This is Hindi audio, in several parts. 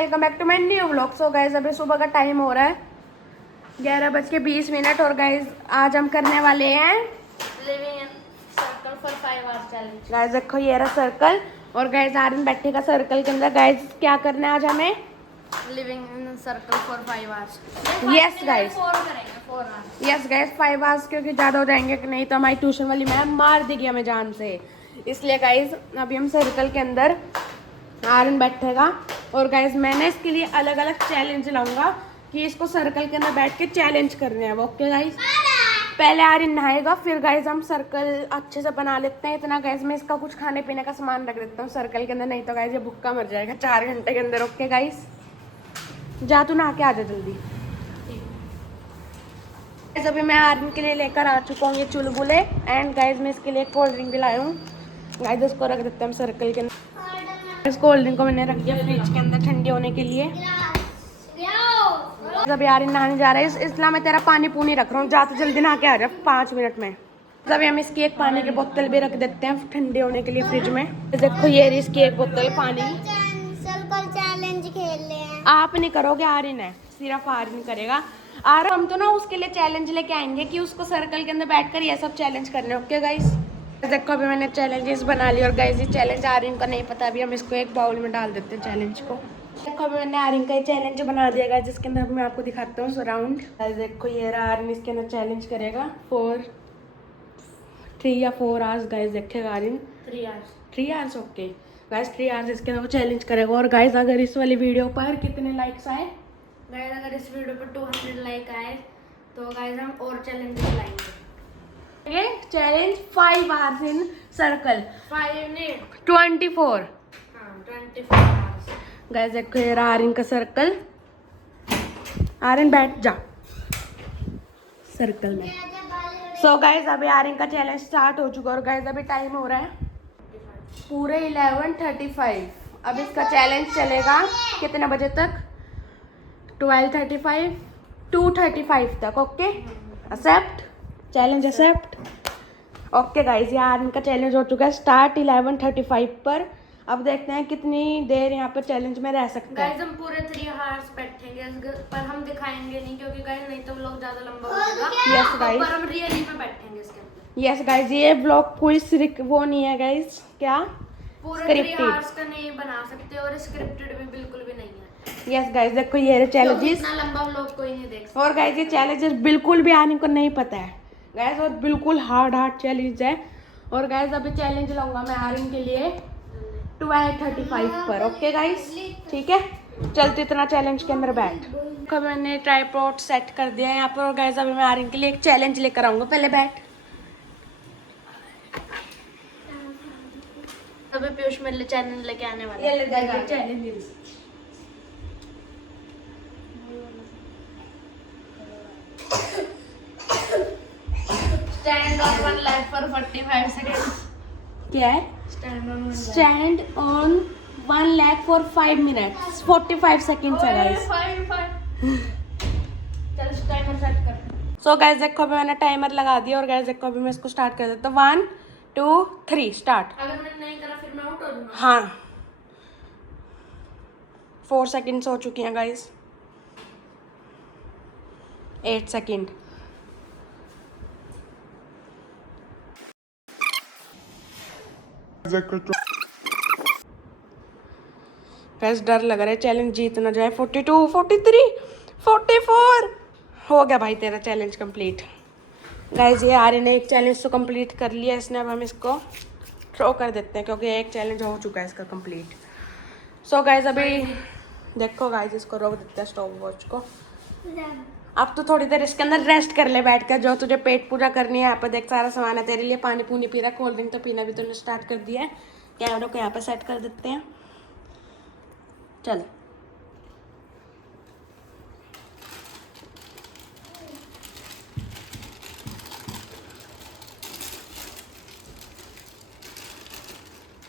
Welcome back to my new vlog. So guys अभी सुबह का टाइम हो रहा है 11:20 और गाइज आज हम करने वाले हैं living in circle for 5 hours challenge. Guys देखो ये रहा सर्कल और गाइज आर्यन बैठे का सर्कल के अंदर। गाइज क्या करना है आज हमें? Living in circle for 5 hours. Yes guys, 4 करेंगे 4 आवर्स। यस गाइज 5 आवर्स, क्योंकि ज़्यादा हो जाएंगे कि नहीं तो हमारी ट्यूशन वाली मैम मार देगी हमें जान से। इसलिए गाइज अभी हम सर्कल के अंदर आर्यन बैठेगा और गाइज मैंने इसके लिए अलग अलग चैलेंज लाऊंगा कि इसको सर्कल के अंदर बैठ के चैलेंज करने हैं वो। ओके गाइज, पहले आर्यन नहाएगा फिर गाइज हम सर्कल अच्छे से बना लेते हैं। इतना गाइज मैं इसका कुछ खाने पीने का सामान रख देता हूँ सर्कल के अंदर, नहीं तो गाइज ये भूखा मर जाएगा 4 घंटे के अंदर। ओके गाइज, जा तू नहा के आ जा जल्दी। गाइज अभी मैं आर्यन के लिए लेकर आ चुका हूँ ये चुलबुले एंड गाइज मैं इसके लिए कोल्ड ड्रिंक भी लाया हूँ। गाइज इसको रख देते हैं हम सर्कल के अंदर। इस कोल्ड ड्रिंक को मैंने रख दिया फ्रिज के अंदर ठंडी होने के लिए। अभी आर्यन नहाने जा रहा है, इसलिए मैं तेरा पानी पूनी रख रहा हूँ, जा तो जल्दी नहा के आ जा 5 मिनट में। अभी हम इसकी एक पानी की बोतल भी रख देते हैं ठंडी होने के लिए फ्रिज में। देखो ये रही इसकी एक बोतल पानी। सर्कल चैलेंज खेल रहे हैं। आप नहीं करोगे, आर्यन है, सिर्फ आर्यन करेगा। और हम तो ना उसके लिए चैलेंज लेके आएंगे कि उसको सर्कल के अंदर बैठकर ये सब चैलेंज करने। ओके गाइस, देखो अभी मैंने चैलेंजेस बना ली और गाइस ये चैलेंज आर्यन का नहीं पता, अभी हम इसको एक बाउल में डाल देते हैं चैलेंज को। देखो अभी मैंने आर्यन का ये चैलेंज बना दिया गाइस, जिसके अंदर मैं आपको दिखाता हूँ सराउंड। गाइस देखो ये रहा आर्यन, इसके अंदर चैलेंज करेगा 3 या 4 आवर्स। गाइस देखेगा Aryan 3 hours. 3 hours. Okay guys 3 hours इसके अंदर वो चैलेंज करेगा। और गाइस अगर इस वाली वीडियो पर कितने लाइक्स आए, गाइस अगर इस वीडियो पर 200 लाइक आए तो गाइस हम और चैलेंज लाएंगे। ये चैलेंज 5 आवर्स इन सर्कल 5 नहीं 24। हां 24 आवर्स। गाइस देखो ये रहा आर्यन का सर्कल। आर्यन बैठ जा सर्कल में। सो गाइस अभी आर्यन का चैलेंज स्टार्ट हो चुका है और गाइस अभी टाइम हो रहा है पूरे 11:35। अब इसका चैलेंज चलेगा कितने बजे तक? 12:35 2:35 तक। Okay accept challenge, accept. Okay guys ये आर्यन का चैलेंज हो चुका है स्टार्ट 11:35 पर। अब देखते हैं कितनी देर यहाँ पर चैलेंज में रह सकता है। गाइस हम पूरे 3 आवर्स बैठेंगे पर हम दिखाएंगे नहीं क्योंकि गाइस नहीं तो व्लॉग ज्यादा लंबा हो जाएगा। यस गाइस, पर हम रियली में बैठेंगे इसके अंदर। यस गाइस ये ब्लॉग कोई वो नहीं है गाइस, क्या पूरे 3 स्क्रिप्टेड। आवर्स का नहीं बना सकते और स्क्रिप्टेड भी बिल्कुल भी नहीं है। यस गाइस देखो ये रहे चैलेंजेस। इतना लंबा व्लॉग कोई नहीं देख सकता। और गाइस ये चैलेंजेस बिल्कुल भी आने को नहीं पता है गाइस, और बिल्कुल हार्ड चैलेंज है। और गाइस अभी चैलेंज लाऊंगा मैं आर्यन के लिए 12:35 पर। ओके गाइस ठीक है, चलते इतना चैलेंज के अंदर बैठ। कभी मैंने ट्राइपॉड सेट कर दिया है यहाँ पर और गाइस अभी मैं आर्यन के लिए एक चैलेंज लेकर आऊंगा। पहले बैठ। अभी पीयूष मेरे लिए चैलेंज लेके आने वाला ये है। ले जाएगा challenge. Stand on 1 leg for 45 seconds. क्या है? Stand on 1 leg for 5 minutes 45 seconds है गाइस। चल टाइमर सेट कर। सो गाइस देखो अभी मैंने टाइमर लगा दिया और गाइस देखो अभी मैं इसको स्टार्ट कर देता हूँ 1 2 3 स्टार्ट। अगर मैंने नहीं करा फिर मैं आउट हो जाऊंगा। हाँ 4 सेकेंड्स हो चुकी हैं गाइस, 8 सेकेंड। गाइस डर लग रहा है चैलेंज जीत ना जाए। 42 43 44 हो गया भाई तेरा चैलेंज कंप्लीट। गाइस ये आर्यन ने एक चैलेंज तो कंप्लीट कर लिया इसने, अब हम इसको थ्रो कर देते हैं क्योंकि एक चैलेंज हो चुका है इसका कंप्लीट। सो गाइस अभी देखो गाइस इसको रोक देते हैं स्टॉप वॉच को। अब तो थोड़ी देर इसके अंदर रेस्ट कर ले बैठ कर, जो तुझे पेट पूजा करनी है। यहाँ पर देख सारा सामान है तेरे लिए, पानी पूनी पी रहा है, कोल्ड ड्रिंक तो पीना भी तूने स्टार्ट कर दिया है। कैमरा को यहाँ पर सेट कर देते हैं। चल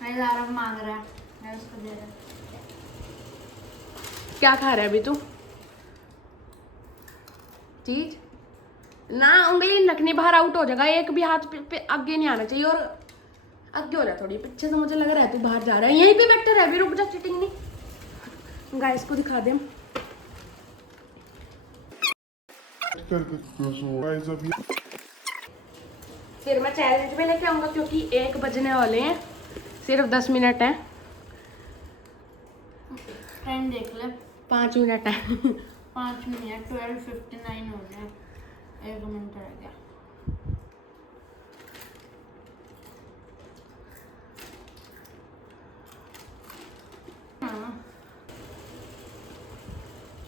मैं आराम मांग रहा है, मैं उसको दे रहा हूं। क्या खा रहा है अभी तू? चीज ना उंगली नखनी बाहर आउट हो जाएगा, एक भी हाथ पे आगे नहीं आना चाहिए। और आगे हो रहा है थोड़ी पीछे से, मुझे लग रहा है तू बाहर जा रहा है। यहीं पे बैठा रह भी, रुक जा, चिटिंग नहीं। गाइस को दिखा दें। फिर मैं चैलेंज में लेके आऊंगा क्योंकि 1 बजने वाले हैं, सिर्फ 10 मिनट है। टाइम देख ले, 5 मिनट है। 5 मिनट 12:59 हो गया, 1 मिनट रह गया।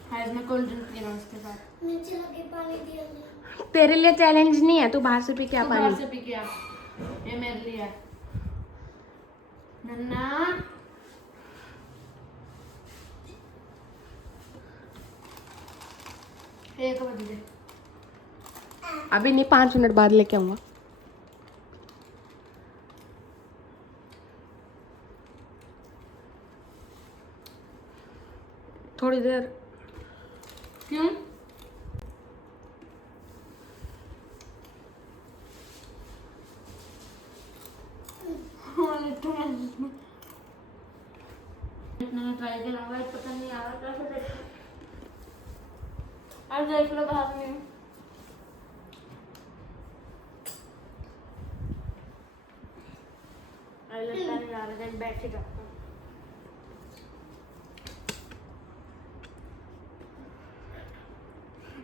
हाँ, इसमें कोल्ड ड्रिंक पी रहा हूँ उसके साथ। नीचे लगे पानी दिया नहीं। तेरे लिए चैलेंज नहीं है, तू बाहर से पी क्या तू पानी। बाहर से पी के आ, ये मेरे लिए है। नन्ना एक बजे अभी नहीं, 5 मिनट बाद लेके आऊंगा। थोड़ी देर। क्यों? ट्राई करूंगा, पता नहीं आ रहा कैसे देखो। अब देख लो भाग में। लगता नहीं आ रहा, बैठ के जाता हूँ।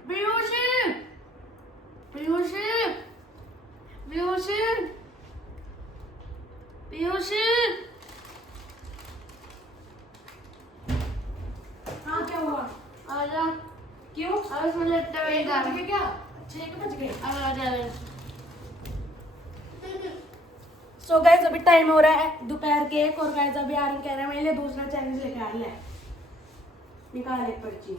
बेहोशी बेहोशी बेहोशी बेहोशी। हाँ क्या हुआ? आजा। क्यों? अब इसमें लेटते हुए बज गए क्या? 6 बज गए। अब आ जा। सो गाइस अभी टाइम हो रहा है दोपहर के 1 और गाइस अभी आर्यन कह रहा है मेरे लिए दूसरा चैलेंज लेके आ ले। निकाल एक पर्ची।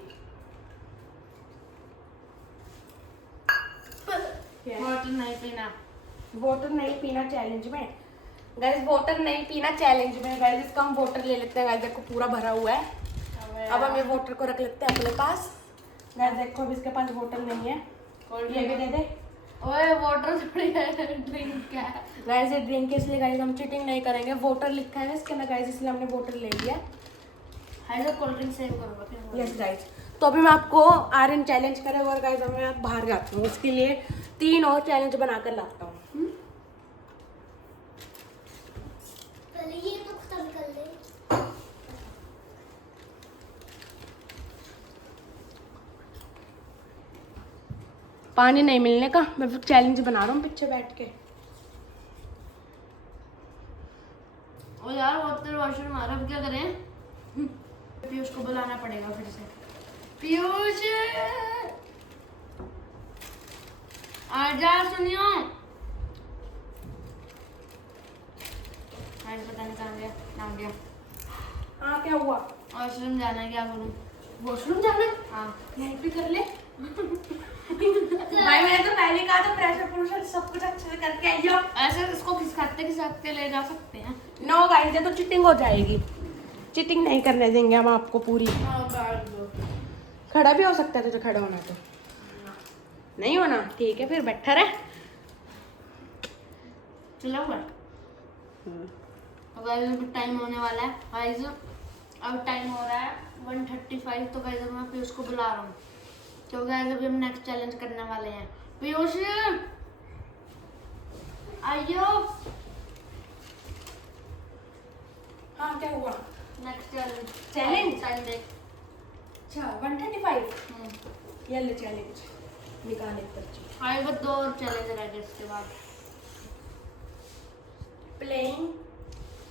वाटर नहीं पीना। वाटर नहीं पीना चैलेंज में। गाइस वाटर नहीं पीना चैलेंज में। गाइस इसका हम वाटर ले लेते हैं। गाइस देखो पूरा भरा हुआ है। अब हम ये वाटर को रख लेते हैं अपने पास। गाइस देखो अब इसके पास वाटर नहीं है, ये भी दे दे। ओए वाटर थोड़ी है, ड्रिंक क्या है? गाइस ये ड्रिंक है, इसलिए गाइस हम चीटिंग नहीं करेंगे। वाटर लिखा है ना इसके अंदर गाइस, इसलिए हमने वाटर ले लिया। है जो कोल्ड ड्रिंक सेव करूंगा फिर। यस गाइस, तो अभी मैं आपको आर्यन चैलेंज करेगा और गाइस मैं बाहर जाती हूँ। उसके लिए 3 और चैलेंज बनाकर लाता हूँ। पहले ये तो खत्म कर ले। पानी नहीं मिलने का मैं फिर चैलेंज बना रहा हूँ पीछे बैठ के। ओ यार वाटर वॉशरूम आ रहा, अब क्या करें? पीयूष को बुलाना पड़ेगा फिर से। पीयूष आजा, सुनियो। आज पता नहीं कहाँ गया, कहाँ गया। हाँ क्या हुआ? वॉशरूम जाना है, क्या करूँ? वॉशरूम जाना है? हाँ यहीं पे कर ले। भाई मैंने तो पहले कहा था प्रेशर पुरुषर सब कुछ अच्छे से करके आइयो। ऐसे इसको खिसकाते ले जा सकते हैं। नो गाइस ये तो चीटिंग हो जाएगी। चीटिंग नहीं करने देंगे हम आपको पूरी। खड़ा भी हो सकता है तुझे खड़ा होना तो। नहीं होना ठीक है फिर बैठा रहे। चलो अब गाइस टाइम होने वाला है। गाइस अब टाइम हो रहा है 1:35। तो गाइस मैं पीयूष को बुला रहा हूँ, तो गाइस अभी हम नेक्स्ट चैलेंज करने वाले हैं। पीयूष आइयो। हाँ क्या हुआ? Next challenge. Challenge? टाइम देख। अच्छा 135। ये ले चैलेंज निकाल एक पर्ची। आए बस 2 और चैलेंज रह गए इसके बाद।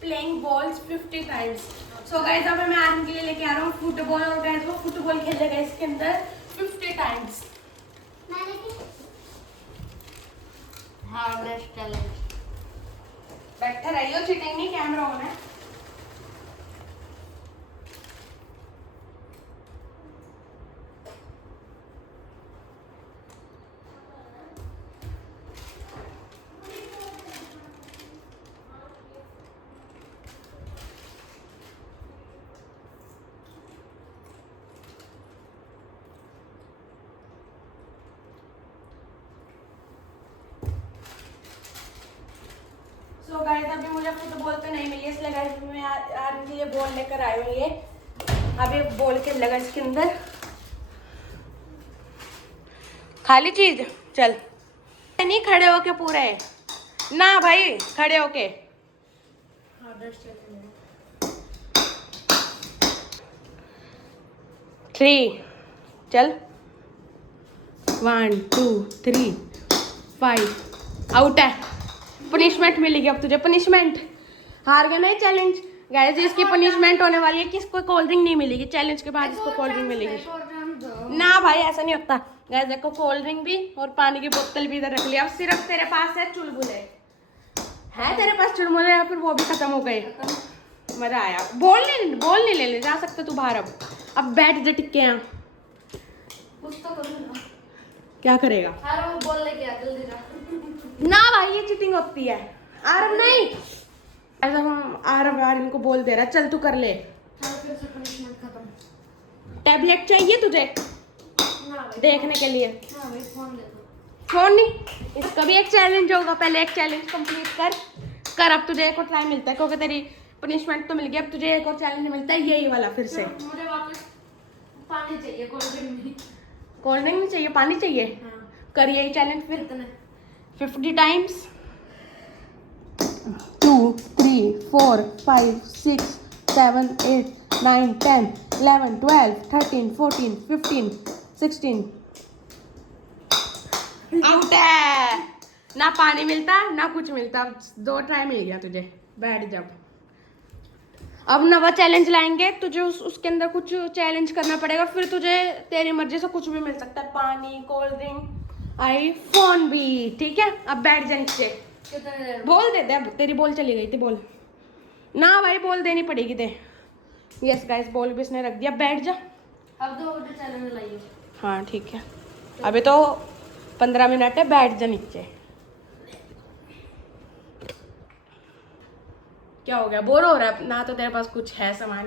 Playing balls 50 times. So guys अब मैं आर्यन के लिए लेके आ रहा हूँ फुटबॉल और गाइस वो फुटबॉल खेलेगा इसके अंदर 50 टाइम्स। मैंने भी हार्डेस्ट चैलेंज। बैठे रहियो, चीटिंग नहीं, कैमरा ऑन है। सो गाइस अभी मुझे फुटबॉल तो नहीं मिली, इसलिए गाइस मैं आर्यन के लिए बॉल लेकर आई हूँ। ये अब एक बॉल के लगा इसके अंदर, खाली चीज चल नहीं, खड़े होके पूरे ना भाई, खड़े होके। 3 चल, 1 2 3 5 आउट है। पनिशमेंट मिलेगी अब तुझे, पनिशमेंट। हार गया ना ये चैलेंज गाइस, इसकी पनिशमेंट होने वाली है कि इसको कोल्ड ड्रिंक नहीं मिलेगी, चैलेंज के बाद इसको कोल्ड ड्रिंक मिलेगी। ना भाई ऐसा नहीं होता गाइस, देखो कोल्ड ड्रिंक भी और पानी की बोतल भी इधर रख लिया। अब सिर्फ तेरे पास है चुलबुले, है तेरे पास चुलबुले, या फिर वो भी खत्म हो गए। मजा आया, बोल नहीं ले जा सकते तू बाहर। अब बैठ जा टिक्के यहाँ, कुछ तो करूँगा। क्या करेगा? यार वो बोल लेके आ जल्दी जा। ना भाई ये चीटिंग होती है। आरव नहीं, ऐसा हम आरव को बोल दे रहा, चल तू कर ले। फिर से पनिशमेंट खत्म। टैबलेट चाहिए तुझे ना भाई, देखने के लिए? ना भाई फोन दे दो। फोन नहीं, इसका भी एक चैलेंज होगा, पहले एक चैलेंज कंप्लीट कर। अब तुझे एक और ट्राई मिलता है, क्योंकि तेरी पनिशमेंट तो मिल गई, अब तुझे एक और चैलेंज मिलता है, यही वाला फिर से। मुझे वापस पानी चाहिए, कोल्ड ड्रिंक नहीं। कोल्ड ड्रिंक नहीं चाहिए, पानी चाहिए। हाँ। कर यही चैलेंज फिर कितने? 50 टाइम्स। 2 3 4 5 6 7 8 9 10 11 12 13 14 15 16 आउट है। ना पानी मिलता ना कुछ मिलता, 2 ट्राई मिल गया तुझे। बैठ जब अब नवा चैलेंज लाएंगे तुझे, उसके अंदर कुछ चैलेंज करना पड़ेगा, फिर तुझे तेरी मर्जी से कुछ भी मिल सकता है, पानी, कोल्ड ड्रिंक, आईफोन भी, ठीक है? अब बैठ जा नीचे। कितने देर? बोल दे दे, अब तेरी बॉल चली गई थी, बोल ना भाई, बॉल देनी पड़ेगी दे। यस गाइस, बॉल भी इसने रख दिया, बैठ जा। अब 2 बजे चैलेंज लाइए। हाँ ठीक है, अभी तो 15 मिनट है, बैठ जा नीचे। क्या हो गया, बोर हो रहा है ना? तो तेरे पास कुछ है सामान?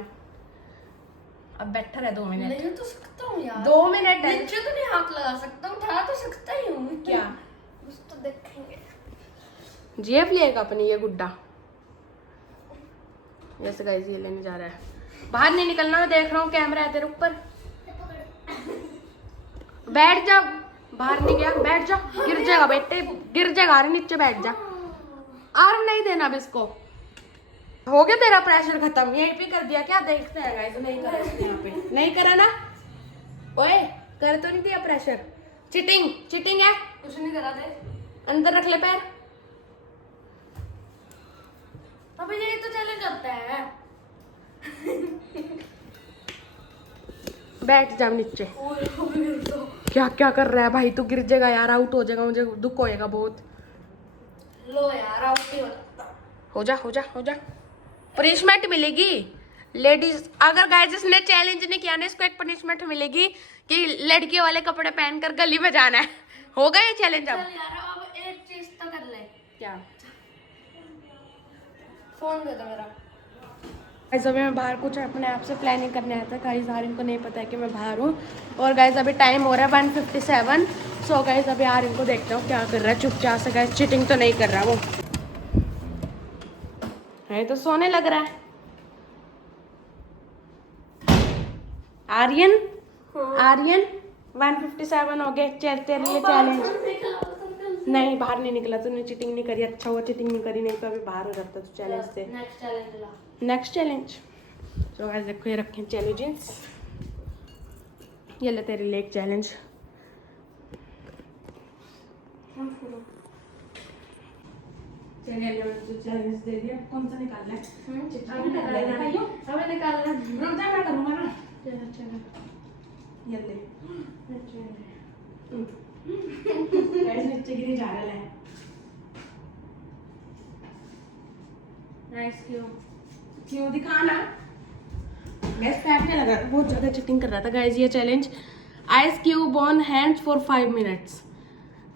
अब बैठा रहे 2 मिनट। नहीं तो सकता हूँ यार, 2 मिनट है। नीचे तो नहीं हाथ लगा सकता, उठा तो सकता ही हूँ। क्या कुछ तो देखेंगे। जेब लेगा अपनी ये गुड्डा? जैसे गाइस ये लेने जा रहा है, बाहर नहीं निकलना, मैं देख रहा हूँ, कैमरा है तेरे ऊपर। बैठ जा, बाहर नहीं गया, बैठ जा, गिर जाएगा बेटे, गिर जाएगा। अरे नीचे बैठ जा। आराम नहीं देना अब इसको। हो गया तेरा प्रेशर खत्म, यहीं पे कर दिया क्या? देखते हैं गाइस, नहीं करा इसने यहाँ पे, नहीं करा ना? ओए कर तो नहीं दिया प्रेशर? चीटिंग, चीटिंग है। कुछ नहीं करा दे। अंदर रख ले पैर। अबे यही तो चैलेंज होता है। बैठ जा नीचे। क्या क्या कर रहा है भाई? तू गिर जाएगा यार, आउट हो जाएगा, मुझे दुख होएगा बहुत। लो यार, आउट नहीं हो सकता। हो जा, हो जा, हो जा। पनिशमेंट मिलेगी लेडीज, अगर गाइस जिसने चैलेंज नहीं किया ना, इसको एक पनिशमेंट मिलेगी कि लड़की वाले कपड़े पहनकर गली में जाना है। हो गया ये चैलेंज अब? चल यार, अब एक चीज तो कर ले। क्या? फोन दे दो मेरा। गाइस अभी मैं बाहर कुछ अपने आप से प्लानिंग करने आया था गाइस, आर्यन को नहीं पता है कि मैं बाहर हूँ। और गाइस अभी टाइम हो रहा है 1:57। सो गाइस अभी आर्यन को देखता हूँ क्या कर रहा है चुपचाप से। गाइस चीटिंग तो नहीं कर रहा वो, है तो सोने लग रहा है। आर्यन, आर्यन 1:57 हो गए, चलते रहिए चैलेंज। नहीं बाहर नहीं निकला, तूने चीटिंग नहीं करी, अच्छा हुआ चीटिंग नहीं करी, नहीं तो अभी बाहर हो जाता तू चैलेंज से। नेक्स्ट चैलेंज ला। नेक्स्ट चैलेंज, तो गाइस देखो ये रखे चैलेंजेस, ये ले तेरे लिए एक चैलेंज। चैलेंज दे दिया, कौन सा निकालना है? अभी निकालना है। रुक जा, मैं करूँगा ना। चलो चलो। ये ले। गाइस नीचे गिरी जा रहा है। नाइस क्यों? क्यों दिखाना? गैस फैटने लगा, बहुत ज़्यादा चीटिंग कर रहा था गाइस। ये challenge ice cube on hands for 5 minutes.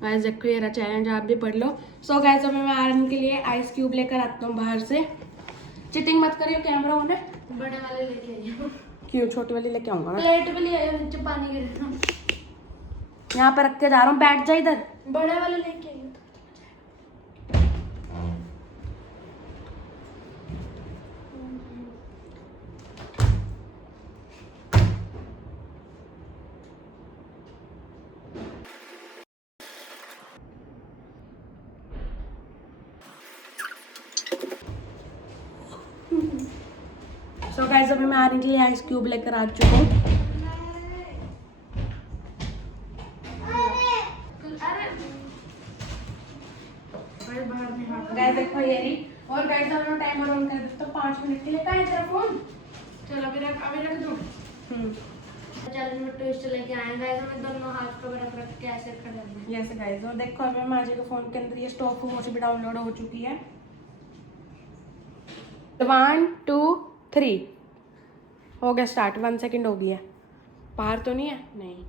Guys देखो ये रहा चैलेंज, आप भी पढ़ लो। सो गाइस अभी मैं आर्यन के लिए आइस क्यूब लेकर आता हूँ बाहर से। चीटिंग मत करियो, कैमरा ऑन है। बड़े वाले लेके आइए। क्यों? छोटी वाली लेके आऊँगा मैं। प्लेट भी ले आइए, नीचे पानी गिर रहा। यहाँ पे रख के जा रहा हूँ, बैठ जा इधर। बड़े वाले लेके आइए। सो गाइस अभी मैं आने के लिए आइस क्यूब लेकर आ चुका हूँ। गाइस देखो ये रही। और गाइस अब मैं टाइमर ऑन कर देता हूँ 5 मिनट के लिए। कहाँ है तेरा फोन? चलो अभी रख दूँ। चैलेंज में ट्विस्ट लेके आए गाइस, हमें दोनों हाथ को रख रख के ऐसे खड़े हैं। यस गाइस, और देखो अभी माजी के फोन के अंदर ये स्टॉक मोशन भी डाउनलोड हो चुकी है। 1 2 3 हो गया स्टार्ट। 1 सेकंड हो गई है। बाहर तो नहीं है? नहीं।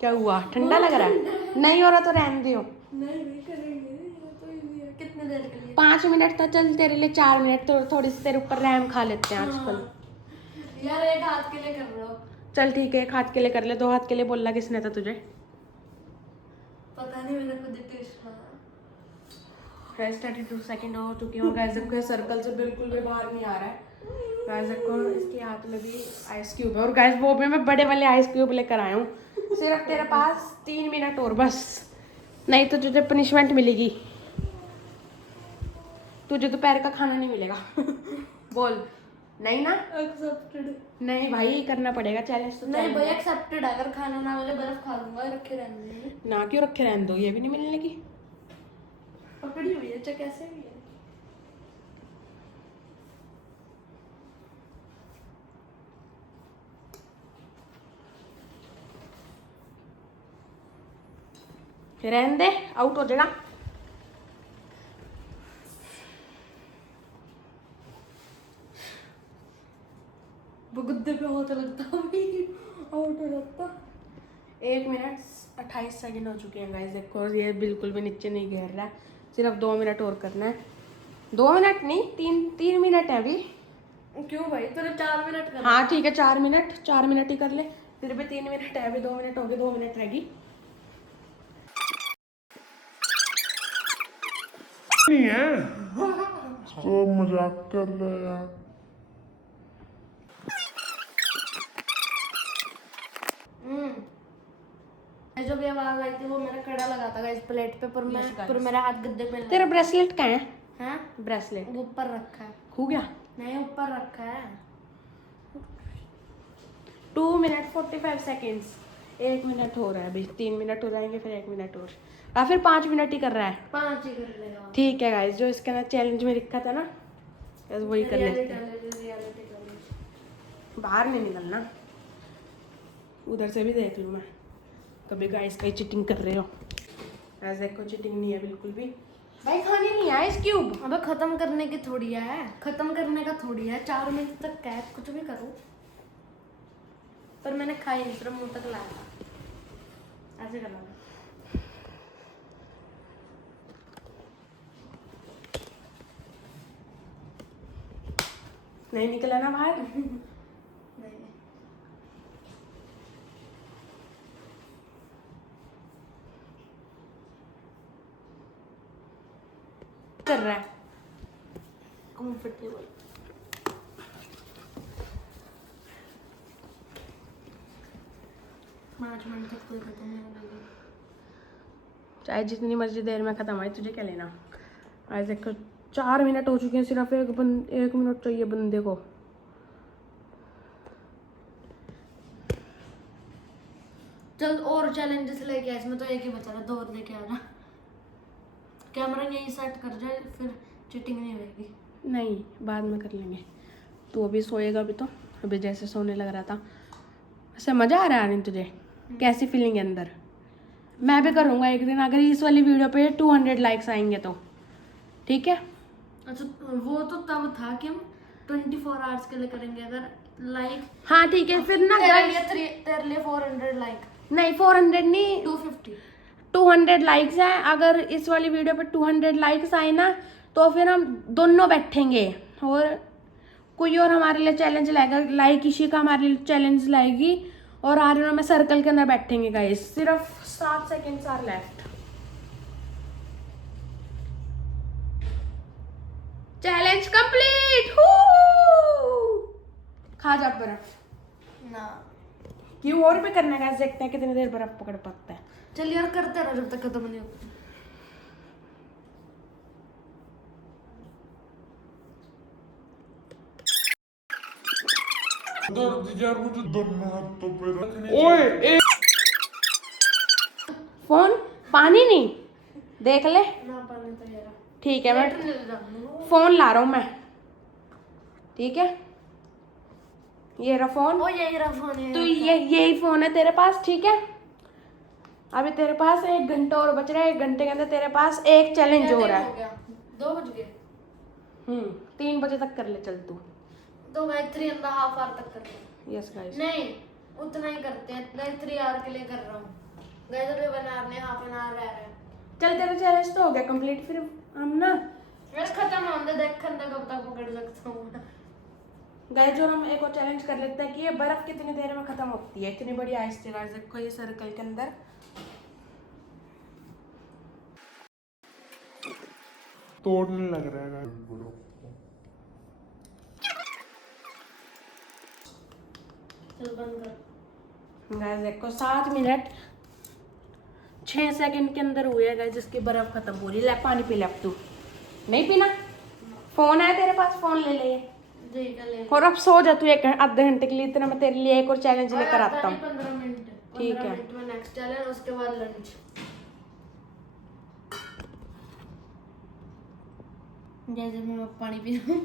क्या हुआ? ठंडा लग रहा है? नहीं हो रहा तो रहने दियो। नहीं करेंगे, ये तो इजी है। कितने देर के लिए? 5 मिनट तो चल, तेरे लिए 4 मिनट तो थोड़ी सी तेरे ऊपर रैम खा लेते हैं आजकल। यार एक हाथ के लिए कर रहे हो। चल ठीक है, एक हाथ के लिए कर ले। 2 हाथ के लिए बोलना किसने था तुझे? पता नहीं, मैंने खुद ट्विस्ट मारा। 32 सेकंड हो चुकी हूँ। गाइस को सर्कल से बिल्कुल भी बाहर नहीं आ रहा है। गाइस को इसके हाथ में भी आइस क्यूब है, और गाइस वो भी मैं बड़े वाले आइस क्यूब लेकर आया हूँ। सिर्फ तेरे पास 3 मिनट और बस, नहीं तो तुझे पनिशमेंट मिलेगी। तुझे दोपहर का खाना नहीं मिलेगा। बोल नहीं ना? एक्सेप्टेड। नहीं भाई, करना पड़ेगा चैलेंज तो। नहीं भाई एक्सेप्टेड। अगर खाना ना मिले बर्फ खा लूंगा, रखे रहने देंगे। ना क्यों रखे रहने दो, ये भी नहीं मिलने की। पकड़ी हुई है, चाहे कैसे भी है। रहने दे, आउट हो जाएगा। वो गुद्दे पे होता लगता भी आउट हो जाता। 1 मिनट 28 सेकंड हो चुके हैं गाइस। देखो ये बिल्कुल भी नीचे नहीं गिर रहा है। सिर्फ 2 मिनट और करना है। 2 मिनट नहीं, 3 मिनट है अभी। क्यों भाई, तूने 4 मिनट कर। हाँ ठीक है, 4 मिनट ही कर ले। फिर भी 3 मिनट है अभी। 2 मिनट हो गए, 2 मिनट रहेगी। नहीं है तो मजाक कर रहे हैं यार। जो भी आवाज आई थी वो मेरा कड़ा लगा था इस प्लेट पे, पर मेरा हाथ गद्दे पे लगा। तेरा ब्रेसलेट कहाँ है? हैं? ब्रेसलेट वो ऊपर रखा है। खो गया? नहीं, ऊपर रखा है। 2 मिनट 45 सेकेंड्स। 1 मिनट हो रहा है अभी। 3 मिनट हो जाएंगे, फिर 1 मिनट और, या फिर 5 मिनट ही कर रहा है। 5 ही कर लेगा। ठीक है गाइस, जो इसके अंदर चैलेंज में लिखा था ना, बस वही कर लेते हैं। बाहर नहीं निकलना, उधर से भी देख लूँ मैं। कभी गाइस कहीं चीटिंग कर रहे हो? ऐसे देखो, चीटिंग नहीं है बिल्कुल भी भाई। खाने नहीं आया इस क्यूब। अबे खत्म करने की थोड़ी है, खत्म करने का थोड़ी है। 4 मिनट तक क्या है, कुछ भी करो। पर मैंने खाई नहीं, सिर्फ मुंह तक लाया था। ऐसे करना है। नहीं निकला ना बाहर? नहीं कर रहा है कंफर्टेबल। पाँच मिनट तक कोई खत्म नहीं होगा। चाहे जितनी मर्जी देर में खत्म आए, तुझे क्या लेना। आज देखो 4 मिनट हो चुके हैं। सिर्फ 1 मिनट चाहिए बंदे को। चल और चैलेंजेस लेके आ, इसमें तो एक ही बचा रहा, 2 और लेके आ रहा। कैमरा यही सेट कर जाए, फिर चीटिंग नहीं होगी। नहीं, बाद में कर लेंगे। तू अभी सोएगा भी तो, अभी जैसे सोने लग रहा था। ऐसे मज़ा आ रहा है आने तुझे? कैसी फीलिंग है अंदर? मैं भी करूँगा एक दिन, अगर इस वाली वीडियो पे 200 लाइक्स आएंगे तो। ठीक है? अच्छा, वो तो तब था कि हम 24 आवर्स के लिए करेंगे। अगर लाइक, हाँ ठीक है, फिर ना तेरे लिए 400 लाइक नहीं, 400 नहीं, 250। 200 लाइक्स हैं। अगर इस वाली वीडियो पे 200 लाइक्स आए ना, तो फिर हम दोनों बैठेंगे और कोई और हमारे लिए चैलेंज लाएगा। लाइक इशिका हमारे लिए चैलेंज लाएगी और आर्यन में सर्कल के अंदर बैठेंगे गाइस। सिर्फ 7 seconds are left. Challenge complete. खा जा बर्फ। ना क्यों और भी करना है, देखते हैं कितनी देर बर्फ पकड़ पाता है। चल यार करते रहो जब तक खत्म नहीं होता। दर्द यार मुझे दोनों हाथों पे रखने ओए फोन पानी नहीं देख ले। ना पानी तो यार ठीक है मैं ले जाऊँ। फोन ला रहा हूँ मैं, ठीक है ये रहा फोन। ओ यही रहा फोन है। तो यही फोन है तेरे पास, ठीक है। अभी तेरे पास 1 घंटा और बच रहा है, 1 घंटे के अंदर तेरे पास एक चैलेंज हो रहा है। 2 बज गए। 3 बजे तक कर ले चल तू। तो मैं 3.5 आवर तक करते हैं। यस गाइस नहीं उतना ही करते हैं, मैं 3 आवर के लिए कर रहा हूँ गाइस। अभी बनाने हाफ एन आवर रह रहा है। चल तेरा चैलेंज तो हो गया कंप्लीट, फिर हम ना मैं खत्म होने देखने कब तक पकड़ सकता हूँ। गाइस और हम एक और चैलेंज कर लेते हैं कि ये बर्फ कितनी देर में खत्म होती है। इतनी बड़ी आइस थी गाइस, देखो ये सर्कल के अंदर। तोड़ने लग रहा है गाइस। चल बंद कर। गाइस देखो 7 मिनट 6 सेकंड के अंदर हुए गाइस जिसकी बर्फ खत्म हो रही है। ले पानी पी ले अब तू। नहीं पीना? फोन है तेरे पास, फोन ले ले। ठीक है ले। और अब सो जा तू 1 आधे घंटे के लिए, इतना मैं तेरे लिए एक और चैलेंज लेकर आता हूँ। 15 मिनट। ठीक है। 15 मिनट में नेक्स्ट चैलेंज, उसके बाद लंच। जैसे मैं पानी पी रहा हूँ।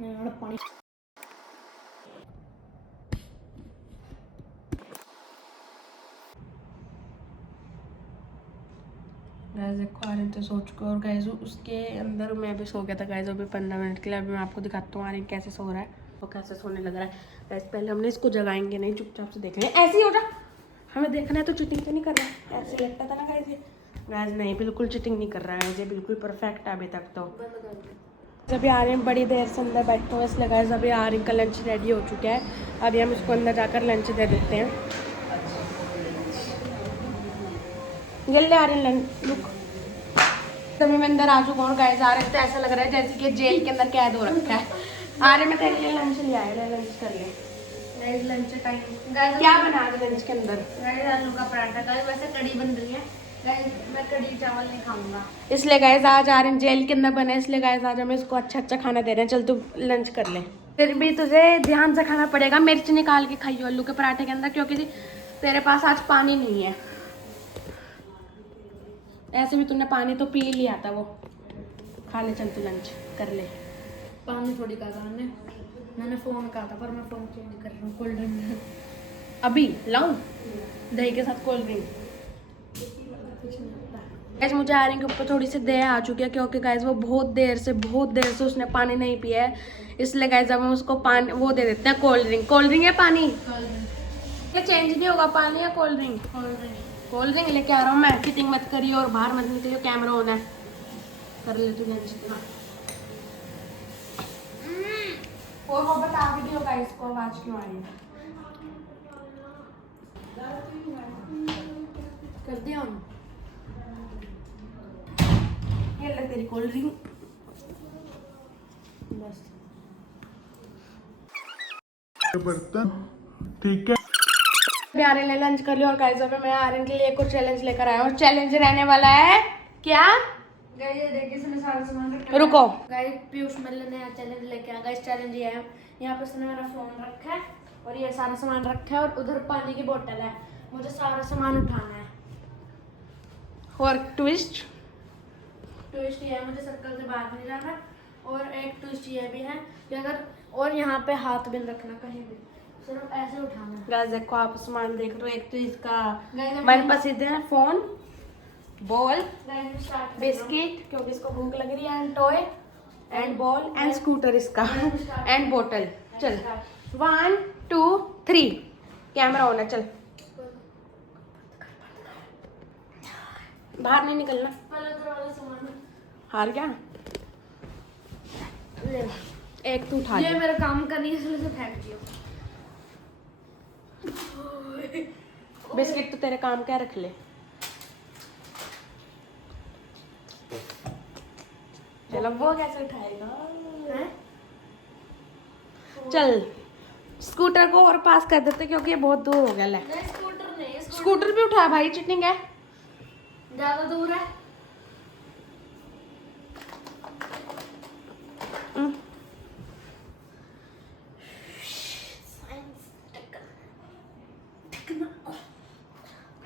मैं पानी गाइस देखो आर्यन तो सो चुका है और गाइस उसके अंदर मैं भी सो गया था गाइस अभी 15 मिनट के लिए। अभी मैं आपको दिखाता हूँ आर्यन कैसे सो रहा है और कैसे सोने लग रहा है। गाइस पहले हमने इसको जगाएंगे नहीं, चुपचाप से देख लें। ऐसे ही हो जा, हमें देखना है तो चीटिंग तो नहीं कर रहा है। ऐसे लगता था ना गाइस ये। गाइस नहीं, बिल्कुल चीटिंग नहीं कर रहा है ये, बिल्कुल परफेक्ट है अभी तक तो। बंद कर दे। अभी आर्यन बड़ी देर से अंदर बैठे हुए, इसलिए गाइस अभी आर्यन का लंच रेडी हो चुका है। अभी हम इसको अंदर जाकर लंच दे देते हैं। जल्दी आर्यन लंच लुक। तभी मैं अंदर आ चुका हूँ गाइस। आर्यन तो ऐसा लग रहा है जैसे कि जेल के अंदर कैद हो रखा है। आर्यन मैं तेरे लिए लंच ले आया, लंच कर ले। Guys lunch time. गाइस क्या बना रहे लंच के अंदर? गाइस आलू का पराठा। गाइस वैसे कड़ी बन रही है। गाइस मैं कड़ी चावल नहीं खाऊंगा। इसलिए गाइस आज आर्यन जेल के अंदर बने, इसलिए गाइस आज हमें इसको अच्छा अच्छा खाना दे रहे हैं। चल तू लंच कर ले। फिर भी तुझे ध्यान से खाना पड़ेगा, मिर्च निकाल के खाइयो आलू के पराठे के अंदर, क्योंकि तेरे पास आज पानी नहीं है। ऐसे भी तूने पानी तो पी लिया था, वो खा ले। चल तू लंच कर ले। पानी थोड़ी कहा था मैंने फोन कहा था, पर मैं फोन चेंज कर रहा हूँ। कोल्ड ड्रिंक अभी लाऊं दही के साथ कोल्ड ड्रिंक? गाइस मुझे आर्यन के ऊपर थोड़ी सी दया आ चुकी है, क्योंकि गाइस वो बहुत देर से उसने पानी नहीं पिया है। इसलिए गाइस अब हम उसको पानी वो दे देते हैं, कोल्ड ड्रिंक। कोल्ड ड्रिंक या पानी? ये चेंज नहीं होगा, पानी या कोल्ड ड्रिंक? कोल्ड ड्रिंक लेके आ रहा हूँ मैं। चीटिंग मत करियो और बाहर मत निकलियो, कैमरा ऑन है। कर ले तू लंच। और वो बता भी दियो गाइस को आवाज क्यों आ रही है। कर दिया हम। ये ले तेरी कोल्ड ड्रिंक। बस बर्तन ठीक है। अभी आर्यन ने लंच कर लिया और गाइस अभी मैं आर्यन के लिए एक और चैलेंज लेकर आया हूँ। चैलेंज रहने वाला है क्या? गाइस ये देखिए इसने सारा सामान रखा है। रुको। गाइस पीयूष मल्ल ने चैलेंज लेके आया। गाइस चैलेंज ये है, यहाँ पे उसने मेरा फोन रखा है और ये सारा सामान रखा है और उधर पानी की बोतल है। मुझे सारा सामान उठाना है। और ट्विस्ट ट्विस्ट ये है, मुझे सर्कल से बाहर नहीं जाना। और एक ट्विस्ट ये भी है कि अगर और यहाँ पे हाथ भी रखना कहीं भी, सिर्फ ऐसे उठाना है। गाइस देखो आप सामान देख रहे हो। एक तो इसका गाइस मनपसंद है phone, ball, guys start biscuit क्योंकि इसको भूख लग रही है, and toy and ball and scooter इसका एंड बोतल। चल 1 2 3 कैमरा ऑन है। चल बाहर नहीं निकलना। पहले तो वाला सामान हार गया। ले। एक तू उठा ये ले। मेरा काम करनी है इसलिए से फेंक दियो। बिस्किट तो तेरे काम क्या, रख ले। चल अब वो कैसे उठाएगा? हैं? चल स्कूटर को और पास कर देते क्योंकि ये बहुत दूर हो गया। ले नहीं स्कूटर नहीं, स्कूटर भी उठा भाई, चिटिंग है। ज्यादा दूर है।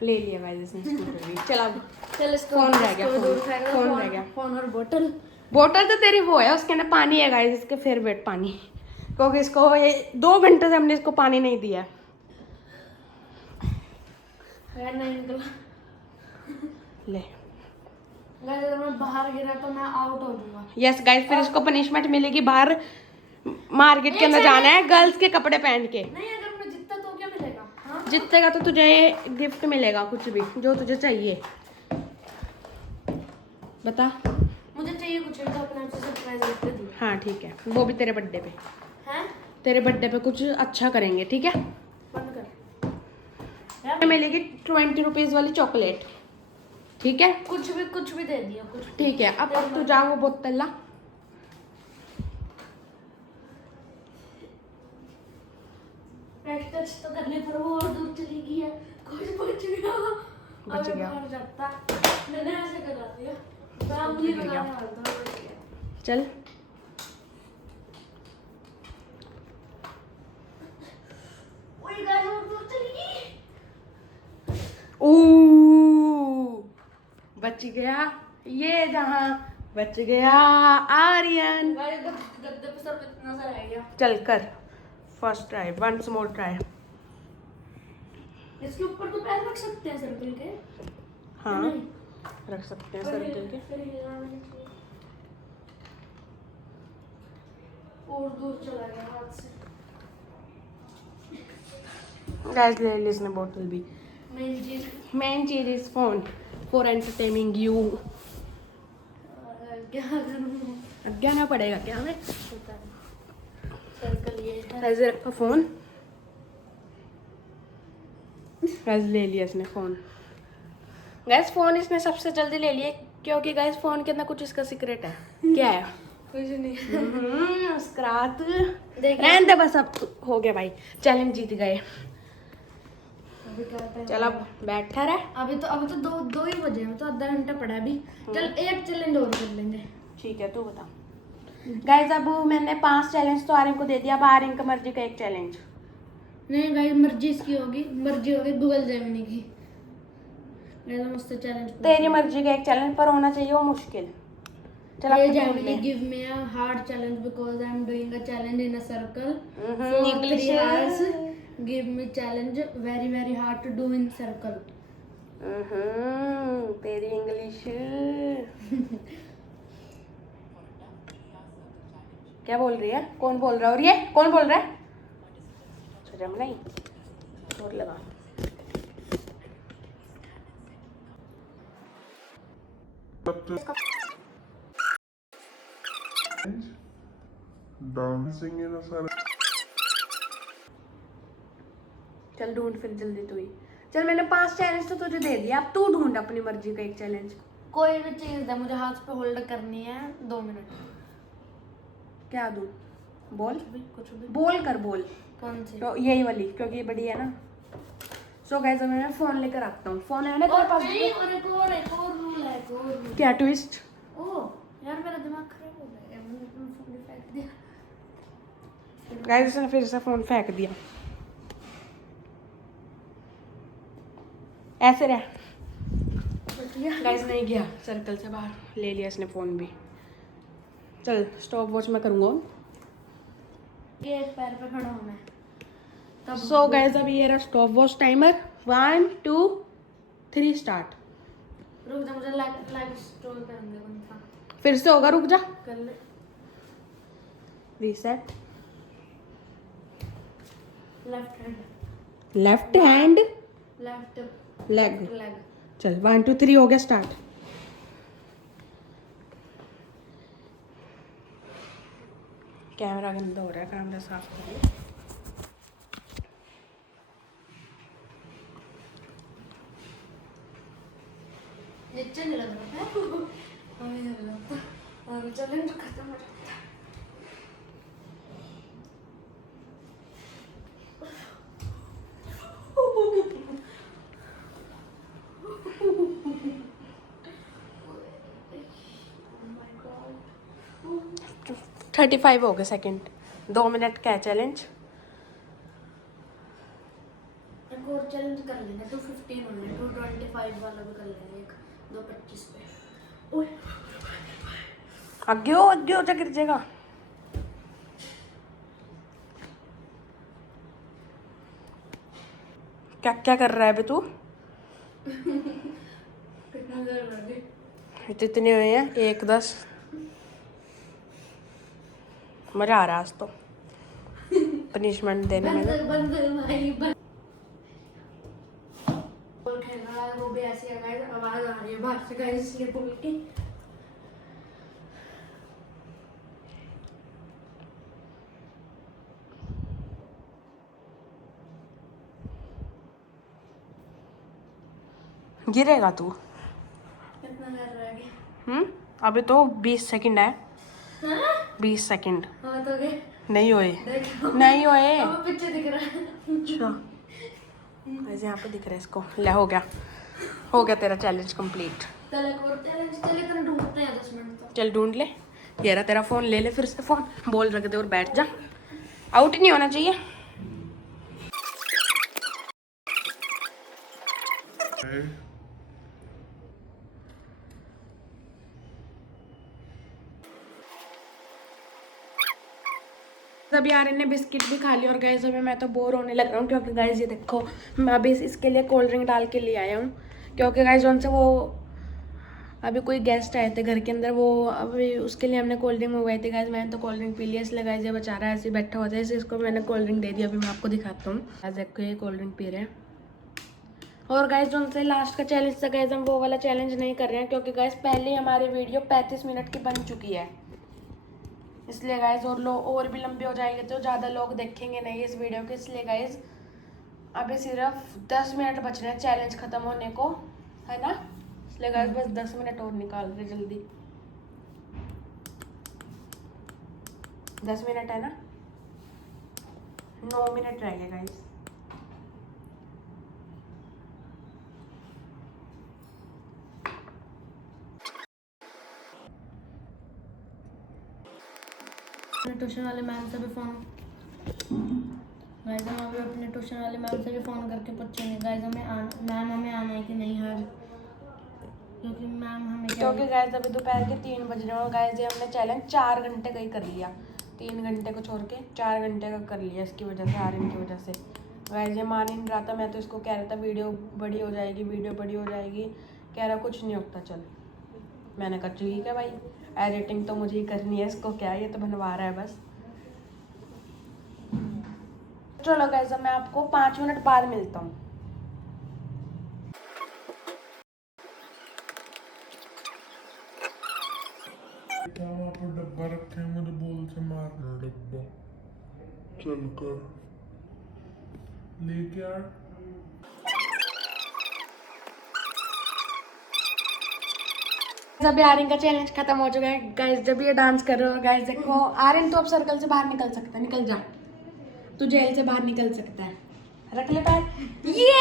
ले लिया भाई इसने स्कूटर भी। चल अब चल इसको फोन रह गया, दूर फोन फेंक दो, फोन रह गया। फोन और बोतल। बोतल तो तेरी वो है, उसके अंदर पानी है गाइस, इसके फेवरेट पानी, क्योंकि इसको ये 2 घंटे से हमने इसको पानी नहीं दिया। यार नहीं निकला। ले गाइस अगर मैं बाहर गिरा तो मैं आउट हो जाऊंगा। यस गाइस, फिर इसको पनिशमेंट मिलेगी, बाहर मार्केट के अंदर जाना है गर्ल्स के कपड़े पहन के। नहीं अगर मैं जीता तो क्या मिलेगा? हाँ जीतेगा तो तुझे गिफ्ट मिलेगा, कुछ भी जो तुझे चाहिए बता। मुझे चाहिए कुछ तो अपने आप से सरप्राइज गिफ्ट दूँ। हाँ ठीक है, वो भी तेरे बर्थडे पे। हैं? तेरे बर्थडे पे कुछ अच्छा करेंगे, ठीक है। बंद कर यार। मिलेगी 20 रुपीज वाली चॉकलेट, ठीक है। कुछ भी दे दिया कुछ। ठीक है, अब तू जा वो बोतल ला। फ्रेश टच तो करने पर वो और दूर चली गई है। कुछ बच गया। बच गया। बाहर जाता मैंने ऐसे करा दिया। मैं उंगली लगा मार दूँ, बच गया। चल ओए गाइस वो दूर चली गई। ओ बच गया, ये जहाँ बच गया आर्यन। गाइस गद्दे पे सब इतना सा रह गया। चल कर first try, once more try. इसके ऊपर तो पैर रख सकते हैं सर्कल के। हाँ नहीं? रख सकते हैं सर्कल के। फिर हिलाना नहीं चाहिए। और दूर चला गया हाथ से। गाइस ले ली इसने बोतल भी। मेन चीज मेन चीज is phone for entertaining you. क्या करूँ? अब जाना पड़ेगा क्या हमें। सर्कल ये है। ऐसे रखा फोन। गैस ले लिया इसने फोन। गैस फोन इसने सबसे जल्दी ले लिया क्योंकि गैस फोन के अंदर कुछ इसका सीक्रेट है। क्या है? कुछ नहीं। स्क्रैच। देख रहने दे बस, अब तो हो गया भाई, चैलेंज जीत गए। अभी क्या टाइम चल अब बैठा रहे। अभी तो दो ही बजे हैं, तो आधा घंटा पड़ा है अभी। चल एक चैलेंज और कर लेंगे। ठीक है, तू बता। गाइस अब मैंने 5 चैलेंज तो आर्यन को दे दिया, अब आर्यन का मर्जी का एक चैलेंज। नहीं गाइस मर्जी इसकी होगी, मर्जी होगी गूगल जेमिनी की। मैं मुझसे चैलेंज तेरी मर्जी का एक चैलेंज, पर होना चाहिए वो मुश्किल। चल Hey अब तो Gemini, ले। give me a hard challenge because I am doing a challenge in a circle for English 3 hours. Give me challenge very very hard to do in circle. तेरी इंग्लिश क्या बोल रही है? कौन बोल रहा है? और ये कौन बोल रहा है? शर्म नहीं, और लगा। Dancing in sir. चल ढूंढ फिर जल्दी तू ही। चल मैंने 5 चैलेंज तो तुझे दे दिया, अब तू ढूंढ अपनी मर्जी का एक चैलेंज। कोई भी चीज दे, मुझे हाथ पे होल्ड करनी है 2 मिनट। क्या दूं? बोल, कुछ भी। बोल कर बोल। कौन सी? तो यही वाली, क्योंकि ये बड़ी है ना। सो गाइस अब मैं फोन लेकर आता हूँ। फोन है ना तेरे पास? नहीं, और एक और रूल है, एक और rule। क्या ट्विस्ट? ओह यार मेरा दिमाग खराब हो गया, मैंने अपना फोन फेंक दिया। गाइस उसने फिर से फोन फेंक दिया। ऐसे रह। गाइस नहीं गया सर्कल से बाहर, ले लिया इसने फोन भी। चल स्टॉप वॉच मैं करूँगा। ये एक पैर पे खड़ा होना है तब। सो गाइस अभी ये रहा स्टॉप वॉच टाइमर। 1 2 3 स्टार्ट। रुक जा, मुझे लाइव स्टोर करने दे कौन सा। फिर से होगा, रुक जा। कर ले। Reset. Left hand, left hand left leg. Leg. चल 1 2 3 हो गया स्टार्ट। कैमरा गंदा हो रहा है, कैमरा साफ करिए। नीचे नहीं लग रहा है। हमें नहीं लग रहा था। चैलेंज खत्म हो जाता। 35 हो गए सेकंड। 2 मिनट का है चैलेंज। एक और चैलेंज कर लेंगे, 215 हो गए, 225 वाला भी कर लेंगे, एक 225 पे। ओए आगे हो जा, गिर जाएगा। क्या क्या कर रहा है अभी तू? कितना देर लगे? इतने हुए हैं 1 10। मजा आ रहा है आज तो पनिशमेंट देने में ना। बंद भाई बंद। और खेल रहा है वो भी ऐसी आवाज आ रही है बाहर से, गाइस इसलिए बोल के। गिरेगा तू। कितना देर रह गया? अभी तो 20 सेकंड है। 20 सेकंड हाँ तो गए, नहीं होए। देखो नहीं होए। अब पीछे दिख रहा है। अच्छा ऐसे यहाँ पे दिख रहा है इसको। ले हो गया तेरा चैलेंज कंप्लीट। चल एक और चैलेंज, चल इतना ढूंढते हैं 10 मिनट तक। चल ढूंढ ले। ये रहा तेरा फोन, ले ले फिर से फोन, बॉल रख दे और बैठ जा। आउट नहीं होना चाहिए। अभी आर्यन ने बिस्किट भी खा लिया और गाइस अभी मैं तो बोर होने लग रहा हूँ, क्योंकि गाइस ये देखो मैं अभी इसके लिए कोल्ड ड्रिंक डाल के ले आया हूँ, क्योंकि गाइस उनसे वो अभी कोई गेस्ट आए थे घर के अंदर, वो अभी उसके लिए हमने कोल्ड ड्रिंक मंगवाई थी। गाइस मैंने तो कोल्ड ड्रिंक पी लिया, इसलिए गाइस ये बचा रहा है ऐसे बैठा होता है, इसको मैंने कोल्ड ड्रिंक दे दी। अभी मैं आपको दिखाता हूँ। गाइस देखो ये कोल्ड ड्रिंक पी रहे हैं। और गाइस उनसे लास्ट का चैलेंज था गाइस, हम वो वाला चैलेंज नहीं कर रहे हैं, क्योंकि गाइस पहले ही हमारी वीडियो 35 मिनट की बन चुकी है, इसलिए गाइस और भी लंबे हो जाएंगे तो ज़्यादा लोग देखेंगे नहीं इस वीडियो को। इसलिए गाइस अभी सिर्फ 10 मिनट बच रहे हैं चैलेंज ख़त्म होने को, है ना? इसलिए गाइस बस 10 मिनट और निकाल रहे जल्दी। 10 मिनट है ना? 9 मिनट रह गए गाइस। ट्यूशन वाले मैम से भी फोन, गाइस हम अभी अपने ट्यूशन वाले मैम से भी फ़ोन करके पूछेंगे गाइस मैम हमें आना है कि नहीं आज, क्योंकि मैम हमें क्योंकि गाइस अभी दोपहर के 3 बज रहे हैं और गाइस ये हमने चैलेंज 4 घंटे का ही कर लिया। 3 घंटे को छोड़ के 4 घंटे का कर लिया, इसकी वजह से, आर्यन की वजह से। गाइस ये मान ही नहीं रहा था, मैं तो इसको कह रहा था वीडियो बड़ी हो जाएगी, कह रहा कुछ नहीं होता चल। मैंने कहा ठीक है भाई, एडिटिंग तो मुझे ही करनी है, इसको क्या, ये तो बनवा रहा है बस। चलो गाइस मैं आपको 5 मिनट बाद मिलता हूँ। वहाँ पर डब्बा रखे हैं, मुझे बॉल से मारना डब्बा। चल कर लेके आ। अभी आर्यन का चैलेंज खत्म हो चुका है गाइस। जब ये डांस कर रहे हो गाइस देखो, आर्यन तो अब सर्कल से बाहर निकल सकता है, निकल जा, तू जेल से बाहर निकल सकता है। रख ले पैर। ये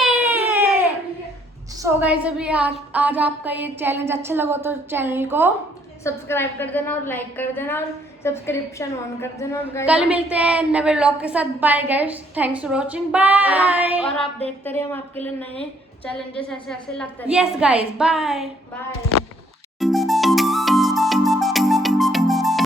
सो गाइस अभी आज आपका ये चैलेंज अच्छा लगा तो चैनल को सब्सक्राइब कर देना और लाइक कर देना और सब्सक्रिप्शन ऑन कर देना। और guys, कल मिलते हैं नए व्लॉग के साथ। Bye guys, thanks for watching, bye. और आप देखते रहिए, हम आपके लिए नए चैलेंजेस ऐसे लाते रहेंगे। Yes guys, bye. बाय।